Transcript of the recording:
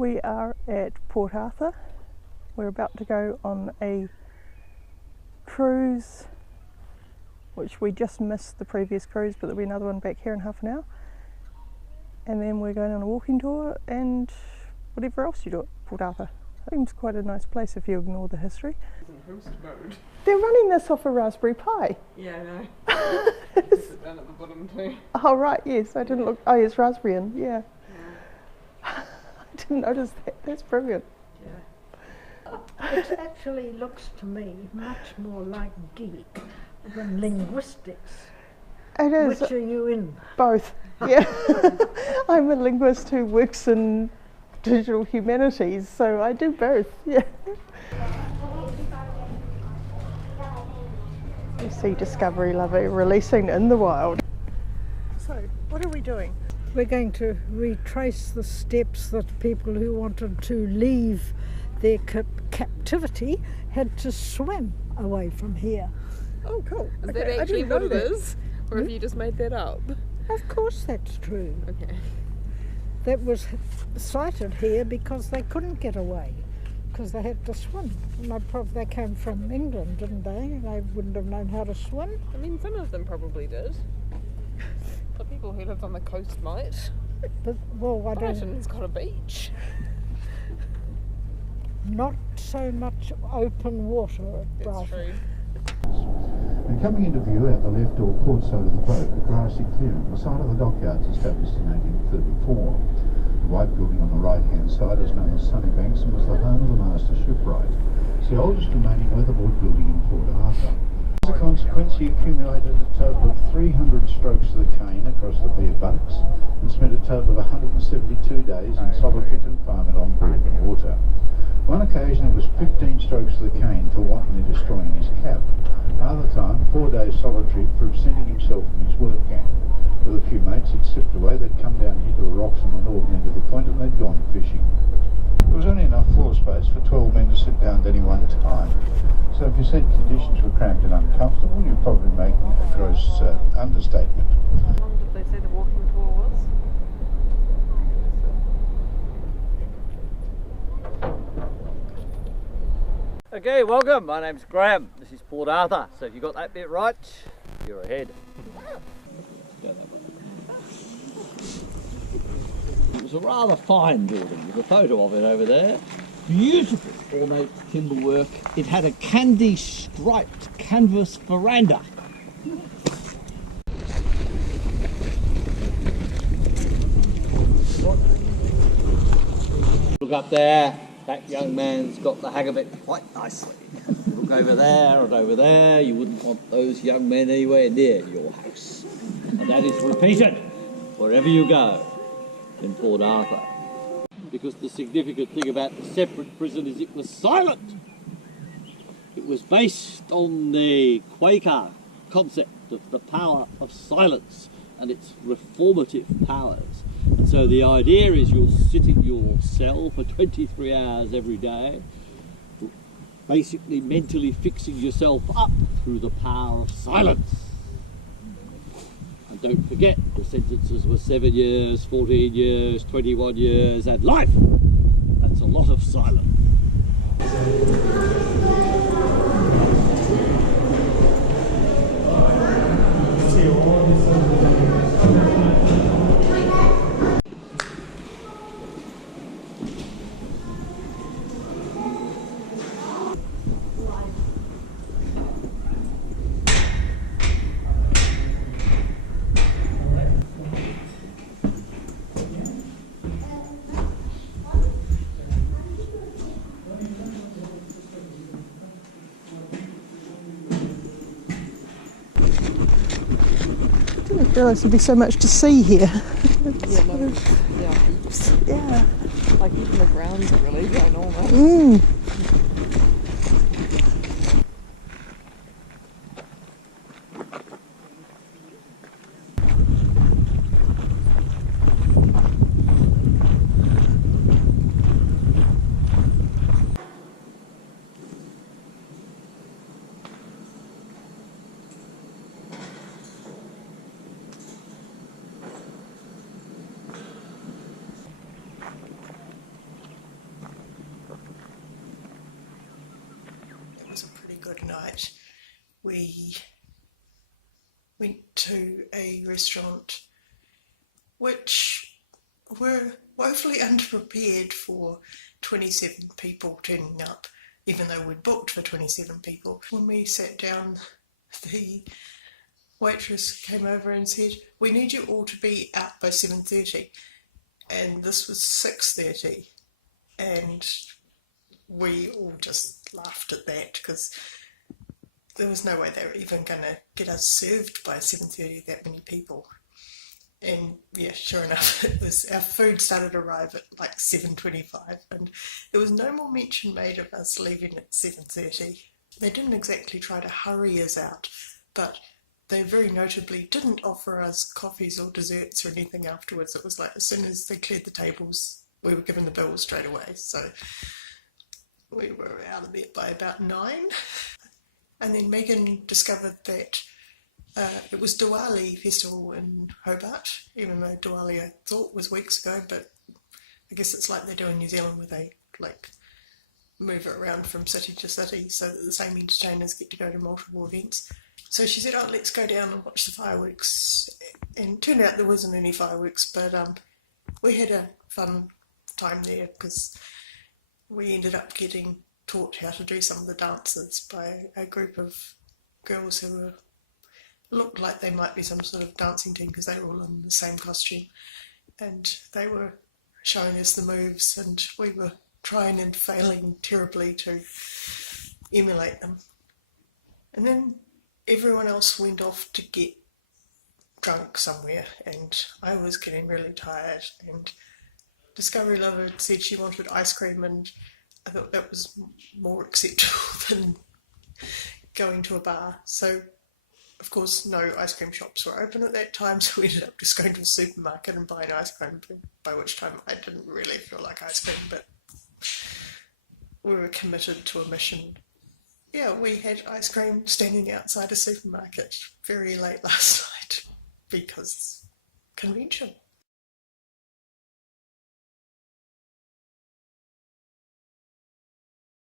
We are at Port Arthur. We're about to go on a cruise, which we just missed the previous cruise, but there'll be another one back here in half an hour. And then we're going on a walking tour and whatever else you do at Port Arthur. Seems quite a nice place if you ignore the history. Host mode. They're running this off a Raspberry Pi. Yeah, I know. Sit down at the bottom too. Oh right, yes, I didn't look. Oh yes, Raspbian, yeah. I didn't notice that. That's brilliant. Yeah. It actually looks to me much more like geek than linguistics. It is. Which are you in? Both, yeah. I'm a linguist who works in digital humanities, so I do both, yeah. You see Discoverylover releasing in the wild. So, what are we doing? We're going to retrace the steps that people who wanted to leave their captivity had to swim away from here. Oh, cool. Is that actually what it is? Or have you just made that up? Of course that's true. Okay. That was sighted here because they couldn't get away, because they had to swim. And they came from England, didn't they? They wouldn't have known how to swim. I mean, some of them probably did. The people who lived on the coast might. But, well, I don't... Brighton's got a beach. Not so much open water at Brighton. That's true. And coming into view out the left or port side of the boat, a grassy clearing, the site of the dockyards established in 1834. The white building on the right-hand side is known as Sunnybanks and was the home of the master shipwright. It's the oldest remaining weatherboard building in Port Arthur. As a consequence, he accumulated a total of 300 strokes of the cane across the bare bucks and spent a total of 172 days in solitary confinement on board the water. One occasion it was 15 strokes of the cane for wantonly destroying his cap. Another time, 4 days solitary for absenting himself from his work gang. With a few mates he'd slipped away, they'd come down here to the rocks on the northern end of the point and they'd gone fishing. There was only enough floor space for 12 men to sit down at any one time. So if you said conditions were cramped and uncomfortable, you're probably making a gross understatement. How long did they say the walking tour was? Okay, welcome. My name's Graham. This is Port Arthur. So if you got that bit right, you're ahead. It was a rather fine building. There's a photo of it over there. Beautiful ornate timber work. It had a candy striped canvas veranda. Look up there. That young man's got the hang of it quite nicely. Look over there and over there. You wouldn't want those young men anywhere near your house. And that is repeated wherever you go in Port Arthur. Because the significant thing about the separate prison is it was silent. It was based on the Quaker concept of the power of silence and its reformative powers. And so the idea is you'll sit in your cell for 23 hours every day, basically mentally fixing yourself up through the power of silence. And don't forget, the sentences were 7 years, 14 years, 21 years, and life. That's a lot of silence. I didn't realise there'd be so much to see here. Yeah, no. Yeah, heaps. Yeah. Like even the grounds are really ginormous. Mm. we went to a restaurant which were woefully underprepared for 27 people turning up, even though we'd booked for 27 people. When we sat down, the waitress came over and said, "We need you all to be out by 7:30. And this was 6:30. And we all just laughed at that because there was no way they were even going to get us served by 7:30, that many people. And yeah, sure enough, our food started to arrive at like 7:25, and there was no more mention made of us leaving at 7:30. They didn't exactly try to hurry us out, but they very notably didn't offer us coffees or desserts or anything afterwards. It was like as soon as they cleared the tables, we were given the bill straight away. So we were out of there by about 9. And then Megan discovered that it was Diwali festival in Hobart, even though Diwali I thought was weeks ago, but I guess it's like they do in New Zealand where they like move it around from city to city so that the same entertainers get to go to multiple events. So she said, "Oh, let's go down and watch the fireworks." And it turned out there wasn't any fireworks, but we had a fun time there because we ended up getting taught how to do some of the dances by a group of girls who looked like they might be some sort of dancing team because they were all in the same costume, and they were showing us the moves and we were trying and failing terribly to emulate them. And then everyone else went off to get drunk somewhere, and I was getting really tired, and Discoverylover said she wanted ice cream, and I thought that was more acceptable than going to a bar. So of course no ice cream shops were open at that time, so we ended up just going to the supermarket and buying ice cream, by which time I didn't really feel like ice cream, but we were committed to a mission. Yeah, we had ice cream standing outside a supermarket very late last night because convention.